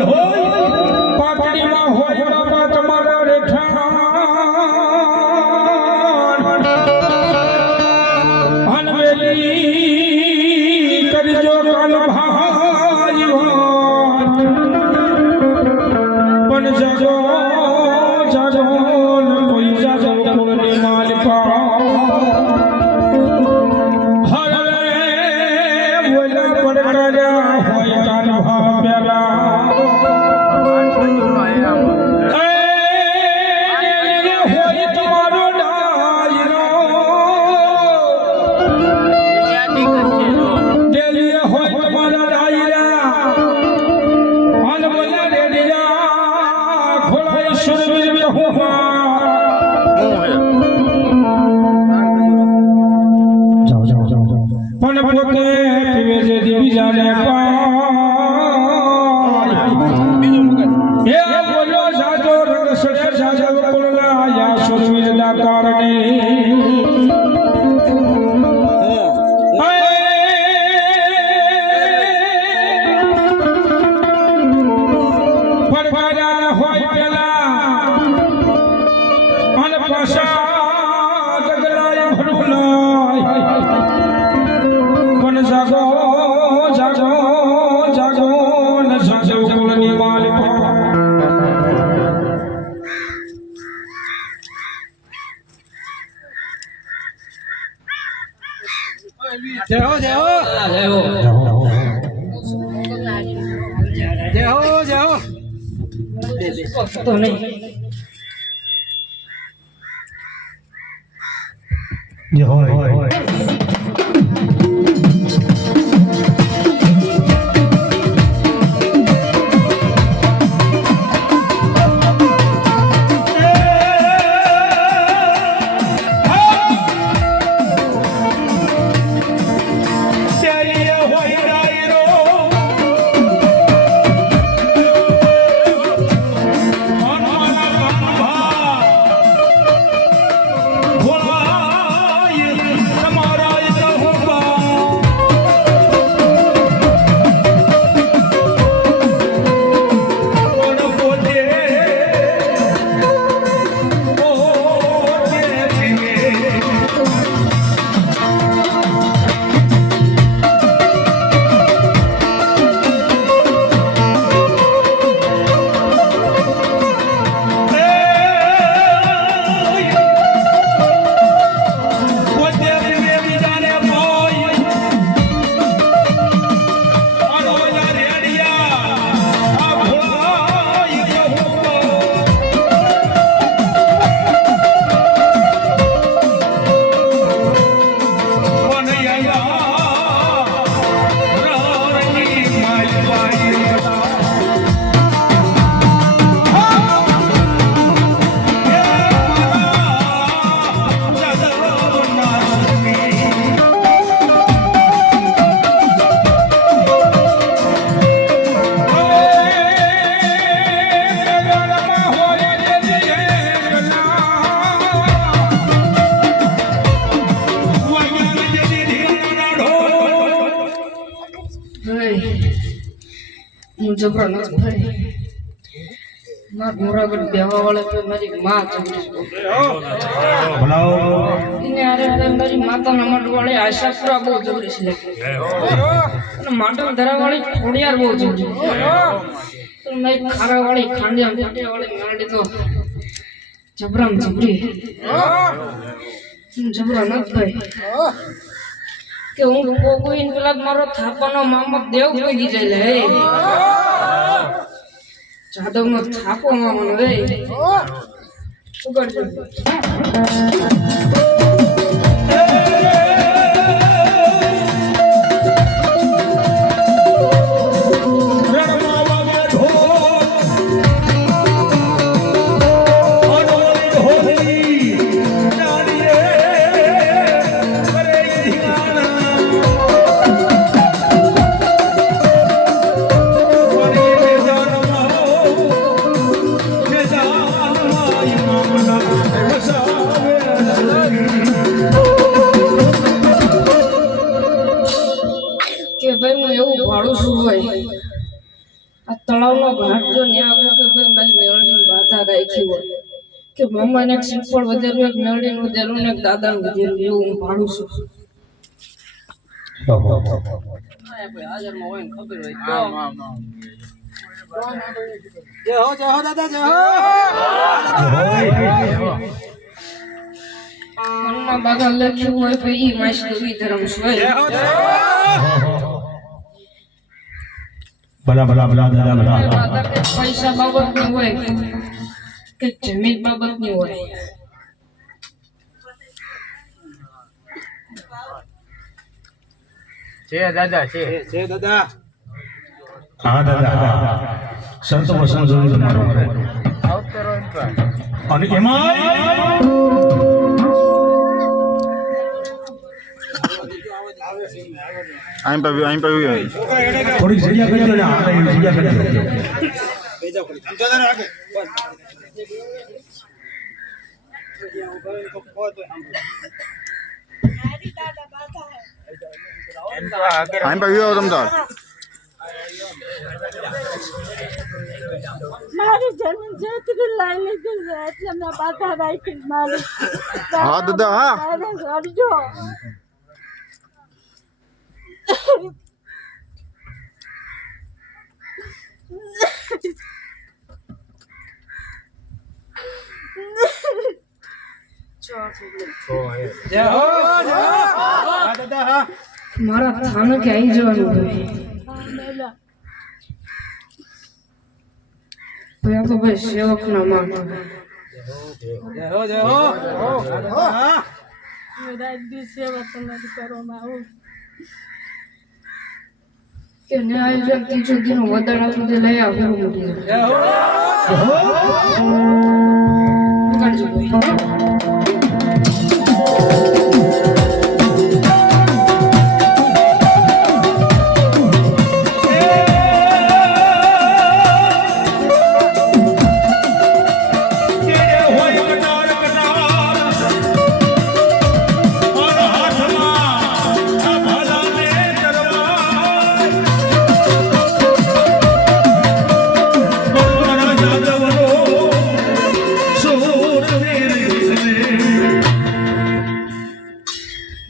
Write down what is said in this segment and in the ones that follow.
પાટડીમાં હોય બાપા તમારા રેઠાણ અનવેલી કરજો કાન ભાઈ પણ જગો જગો કોઈ જગો કોની માલિકા तो नहीं जबरदस्त भाई मार मोरागढ़ देवा वाले पे मेरी माँ चंद्री को इन्हें अरे अरे मेरी माता नमट वाले आशापुरा बहुत जबरी से लेके ना माता धरा वाली खोड़ियार बहुत जबरी तो मैं खारा वाली खांडिया खांडिया वाली मेरी तो जबरम जबरी जबरदस्त भाई કે હું કોઈ ઇનકલાબ મારો થાપાનો મામક દેવ કોઈ દીજે લે જાદવનો થાપો મામનો રે ઉગડજો તળાવનો ઘાટ જો ન્યા આવ્યો કે ભાઈ મારી મેળવીની બાધા રાખી હોય કે મમ્માને એક સિંપળ વધેલું એક મેળવીનું વધેલું ને એક દાદાનું વધેલું એવું હું ભાડું છું. હાજરમાં હોય ને ખબર હોય જય હો દાદા જય હો. મનમાં બાધા લખ્યું હોય તો ઈ માસ દેવી ધર્મ છે. ભલા ભલા ભલા દાદા ભલા. બાધા કે પૈસા બાબતની હોય કે જમીન બાબતની હોય. છે દાદા. હા દાદા હા. સંતો વસન જોયું તમારો અને એમાં અહીં પાવ્યું થોડીક જગ્યા કરી દો ને આ જગ્યા કરી દો. અહીં પાવ્યું રમતા મારી જમીન જેટલી લઈ લીધી છે એટલે મેં બાધા રાખી મારી. હા દાદા હા. મારે કરજો. જય હો દાદા હા. મારા સ્થાનકે આવી જવાનું હોય ભાઈ તો ભાઈ સેવક ના માન જય હો દાદા હા. રાત દી સેવા તમારી કરવામાં આવું. કે ન્યાય ત્રીજો દિનો વધારા સુધી લઈ આવ્યો મૂકી જય હો. કરજો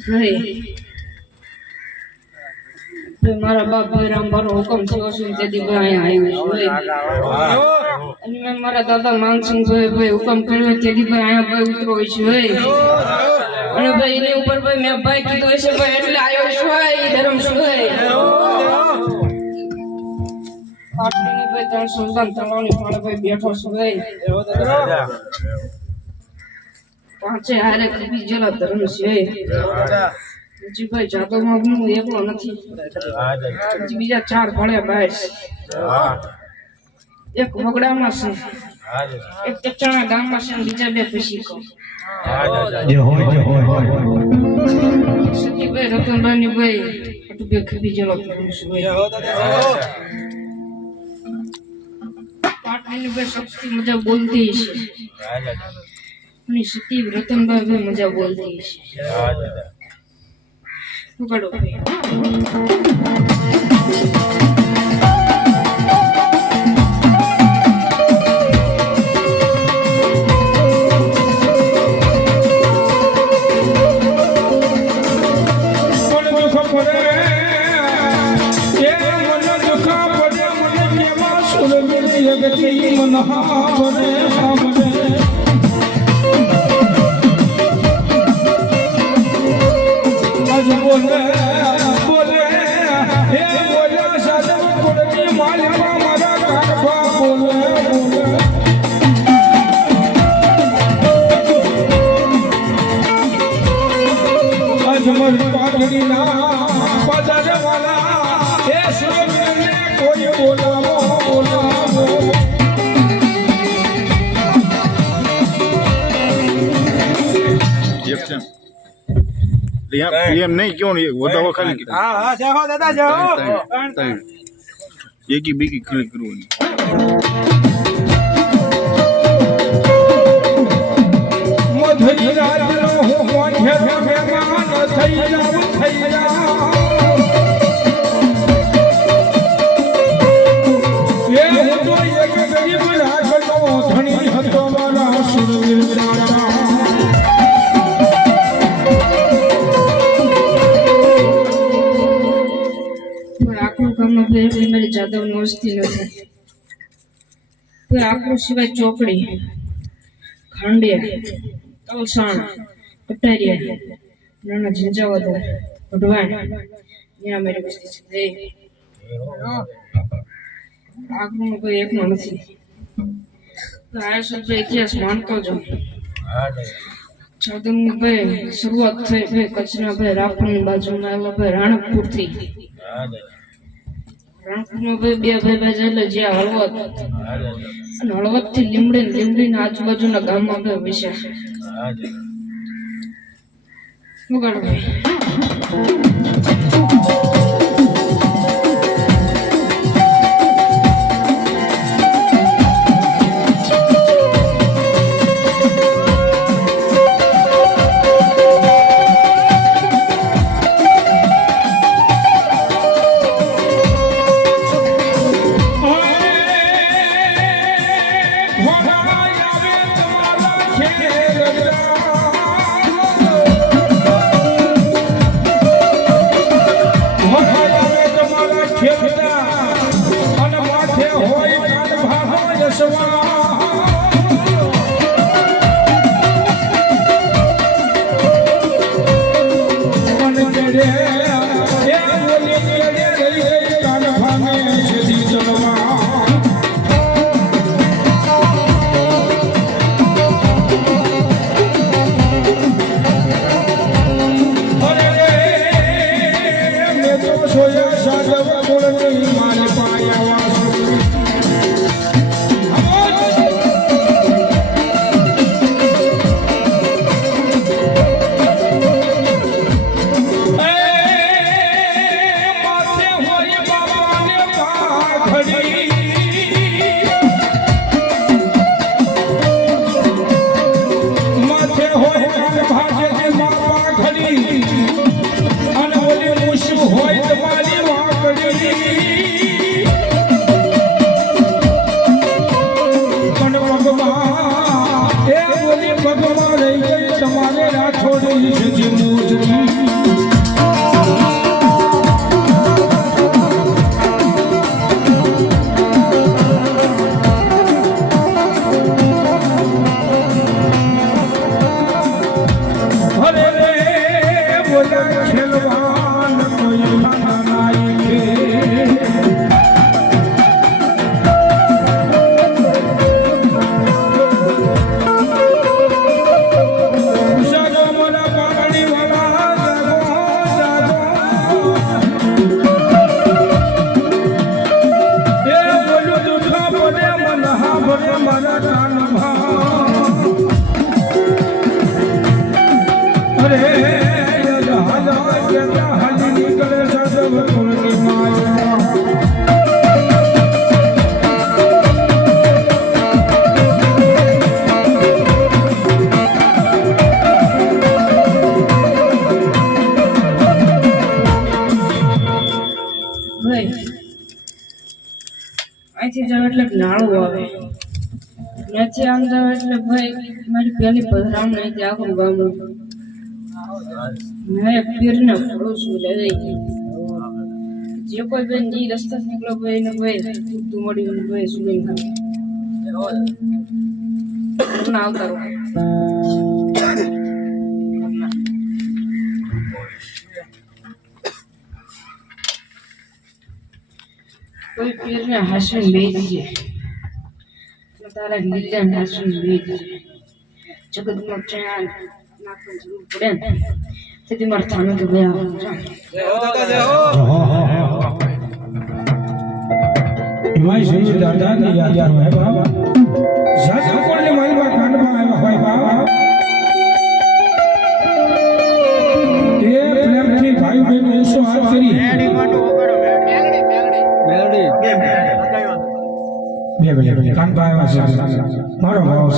ભાઈ. મારા બાપ ભીરામ મારો હુકમ થયો છે તેથી ભાઈ અહીંયા આવ્યો છું અને મેં મારા દાદા માનસિંહ ભાઈ હુકમ કર્યો તેથી ભાઈ અહીંયા ભાઈ ઉતરો છે અને ભાઈ એની ઉપર ભાઈ મેં ભાઈ કીધું હશે ભાઈ એટલે આવ્યો છું એ ધર્મ શું પાટલીની ભાઈ 300 તળાવની પાડે ભાઈ બેઠો છું પાંચે હારે ખબી જેલા ધર્મ છે જી ભાઈ જાદવમાં હું એકલો નથી બીજા 4 ભળે બાય એક વગડામાં છે એક ચચણા ગામમાં છે બીજા 2 પછી કો જે હોય સતીભાઈ રતનરાની ભાઈ અટુ બે ખબી જેલો ધર્મ છે જય હો દાદા. પાટલીની ભાઈ શક્તિ મજા બોલતી છે અને સતી રતનભાઈ મજા બોલતી છે ઉગાડો એમ નહીં क्यों नहीं વધાવો ખાલી હા હા જય હો દાદા જય હો. એકી બીકી ખાલી કરવાની મધુરી રાજનો હું મોઢે મહેમાન થઈ જાઉં એ ભાઈ મારી જાદવની વસ્તી નથી. તો આખું સિવાય ચોકડી, ખાંડિયા, તલસાણ, કટારિયા, નાના ઝીંઝાવદર, વઢવાણ, ત્યાં મારી વસ્તી છે. આગળનું કોઈ એકમાં નથી. તો આ શબ્દ ઇતિહાસ માનતો જાઉં. જાદવની ભાઈ શરૂઆત થઈ ભાઈ કચ્છના ભાઈ રાપરની બાજુમાં આવેલા ભાઈ રાણકપુરથી. રાણકપુરમાં ભાઈ બે ભાઈ બાજુ એટલે જ્યાં હળવદ અને હળવદ થી લીમડીના આજુબાજુના ગામમાં ભાઈ વિશા વગાડો ભાઈ. અહીંથી જાવ એટલે નાળું આવે, ત્યાંથી આમ જાવ એટલે ભાઈ મારી પહેલી પધરામણી હતી આખું ગામનું. મેં પીરને ફળું છું લે જે કોઈ બેન જી રસ્તા નીકળો ભાઈ ને ભાઈ તું મળી ભાઈ સુગંધ ના આવતા કોઈ પીરને હાસવીને બેસી તારા લીલાને હાસવીને બેસી જગતમાં ચાલ નાખવાની જરૂર પડે ને તેથી મારે થામે તો ગયા એમાં સુંદર દાદાની યાદ હોય બાબા સાચું કોને મારી વાત કાનમાં આવ્યા હોય બાબા એ પ્રેમથી ભાઈ બહેનો એસો હાથ કરી બે કાનબા આવ્યા છે મારો અવાજ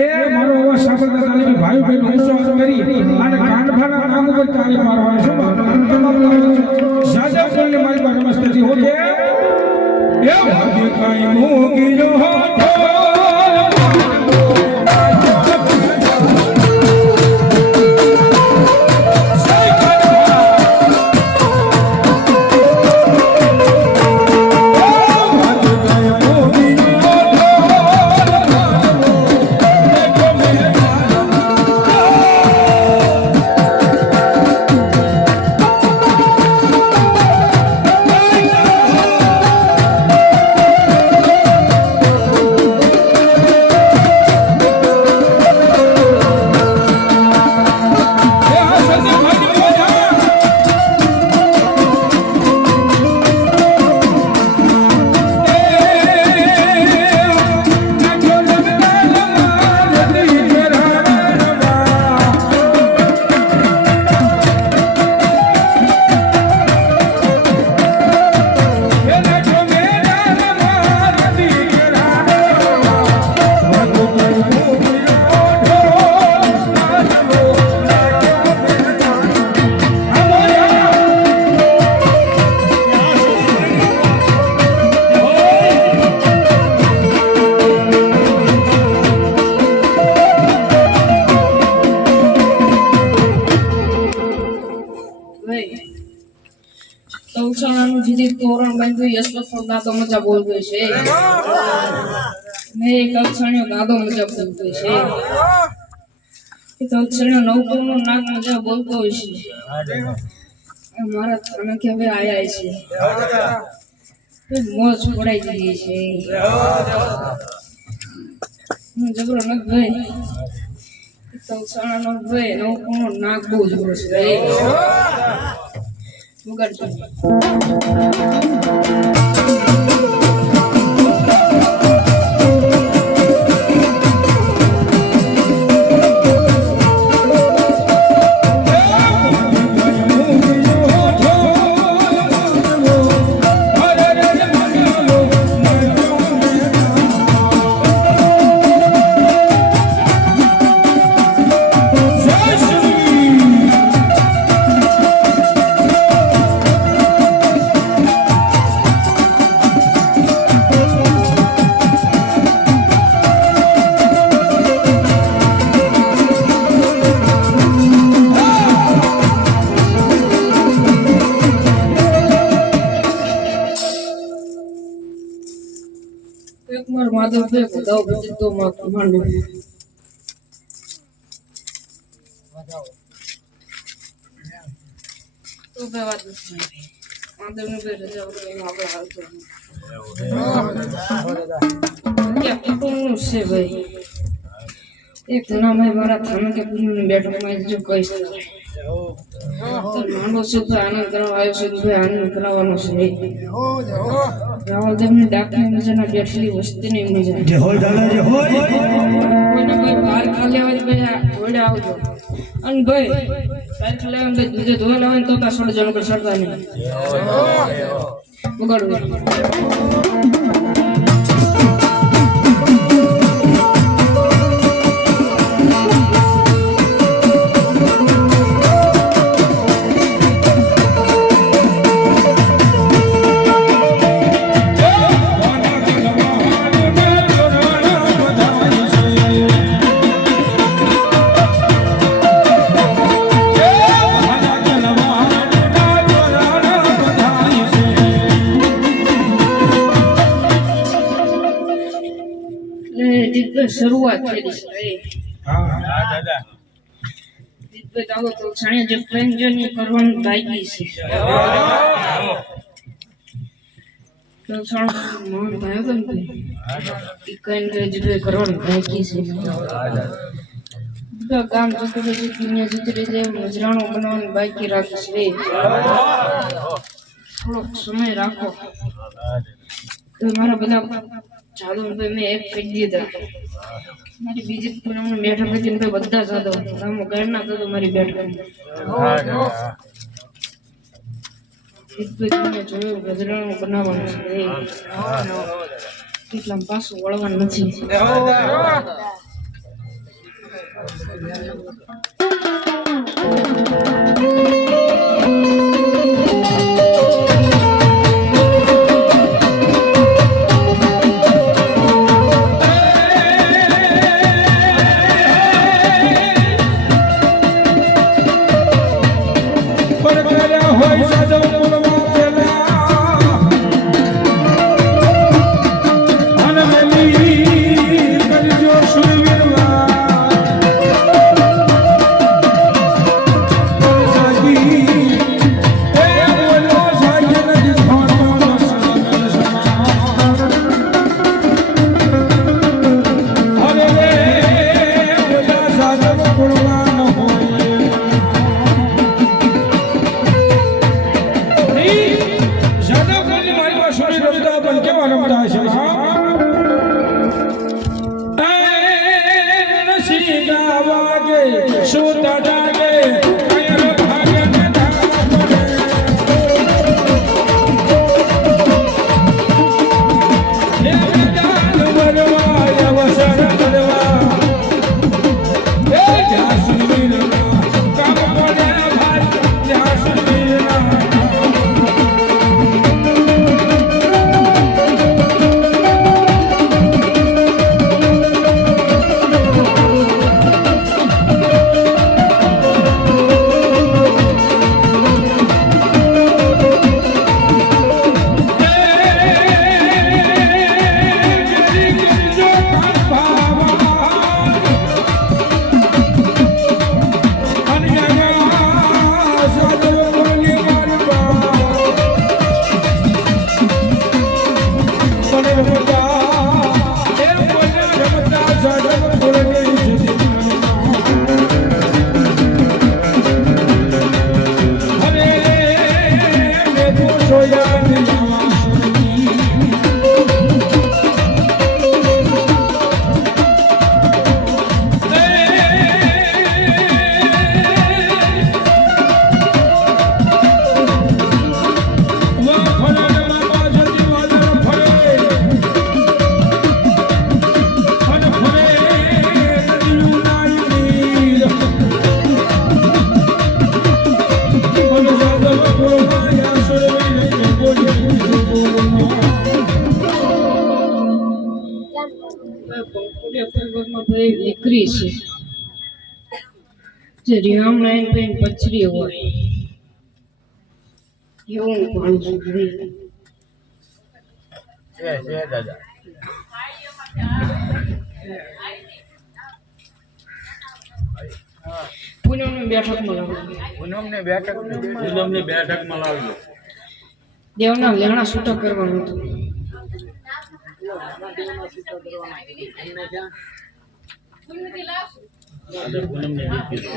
એ મારો અવાજ સાંભળતા તાલી ભાઈ બહેનો એસો હાથ કરી અને કાનભાના નામ ઉપર તાલી મારવાની છે સાચા કોને મારી વાત નમસ્તે હો કે એ ભાગ્ય કાઈ મોગી જો હાથો ભાઈ તલસાણાનું જીદી તોરણ બાંધ્યું યશવંતનો દાદો મજા બોલતો છે ને તલસાણીઓ દાદો મજા બોલતો છે તલસાણીઓ નવકુરનો નાક મજા બોલતો હોય છે મારા થાને કે હવે આયા છે મોજ પડાઈ જઈએ છે જબરો નક ભાઈ તલસાણાનો ભાઈ નવકુરનો નાક બહુ જબરો છે મુગટ એકવાર માધવ બે બધાઓ બધી તો માંડો તો બે વાત નથી માધવ ને બે રજા વગર આપણે હાલતો કે કોણ છે ભાઈ એક જણા મેં મારા થાના કે પૂરી બેઠકમાં જો કહીશ તો માંડો સુખ આનંદ કરવા આવ્યો છે ભાઈ આનંદ કરાવવાનો છે રાવલદેવની ડાકની મજાના બેઠેલી વસ્તીની મજા જે હોય દાદા જે હોય કોઈને કોઈ બહાર ખાલી આવે તો ભાઈ વડે આવજો અને ભાઈ બહાર ખાલી આવે તો દૂધે ધોઈ લાવે તો તા સોડ જણ પર સરતા નહીં બગાડવું શરૂઆત કરી છે દીપભાઈ તાલો તો છાણે જે પ્રેમ જની કરવાનું બાકી છે તો છાણ મન ભાઈ ગન કે કઈ જે કરવાનું બાકી છે ગામ જતું દુનિયા જતી રહે મજરાણો બનાવવાનું બાકી રાખે છે થોડોક સમય રાખો તો મારા બધા ચાલો મેં એક કહી દીધા મારી બીજી પૂનમની બેઠક હતી ને બધા જાદો ગામો ઘરના તો મારી બેઠક જોયું ગજરાણું બનાવવાનું છે એટલા પાછું વળવાનું નથી સુરવીરવા ભાઈ દીકરી છે જે રિયામ લાઈન પેન પછરી હોય એવું ભાણું છું ભાઈ. છે દાદા પૂનમની બેઠકમાં લાવો. પૂનમની બેઠકમાં લાવજો દેવના લેણા છૂટા કરવાનું હતું.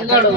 લગાડો.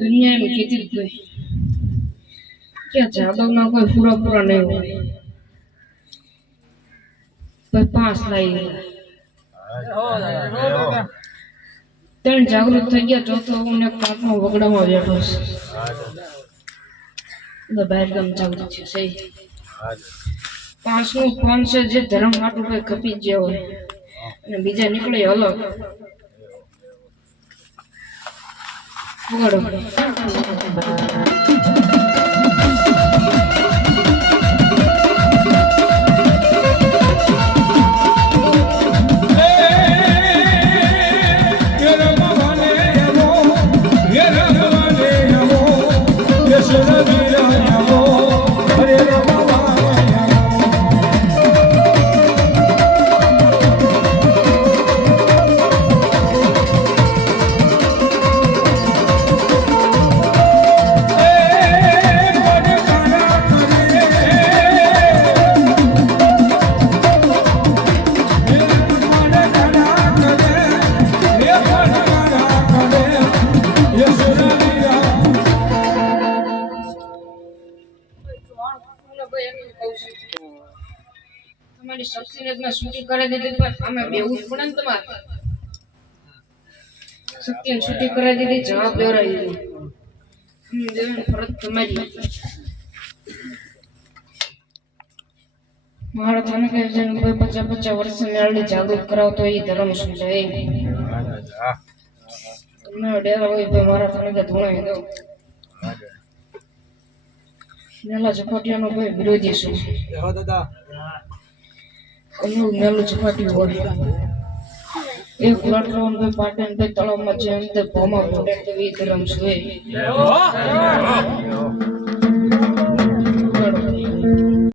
દુનિયા એમ કીધી જ નહીં કે જાદવના કોઈ પૂરા નહીં હોય. ભાઈ 5 લાવી ત્રણ જાગૃત થઈ ગયા. ચોથો અમને કાંકનો વગડામાં બેઠો છે. બહાર ગામ જાગૃત છે સહી. 5નું ફોન છે જે ધર્મ હાટું કઈ ખપી જ ગયા હોય અને બીજા નીકળે અલગ. વગાડો. તમારી શક્તિને મેં છૂટી કરી દીધી તો અમે બેવું જ પડે ને તમારે. શક્તિને છૂટી કરી દીધી, જવાબ દેવરાઈ દીધો. દેવાની ફરજ તમારી. મારા તને કહે છે કોઈ 50 વર્ષ મેળવી જાગૃત કરાવતો એ ધર્મ શું છે એ તમને ડેરા હોય ભાઈ મારા તને કે ધોણાવી દો. મેલા ઝપાટિયાનો કોઈ વિરોધી શું દાદા અમુક મેલું ઝપાટી હોય. એક લટરોન ભાઈ પાટણ ભાઈ તળાવમાં જે અંદર ભોમાં ફોટે તો એ ધર્મ શું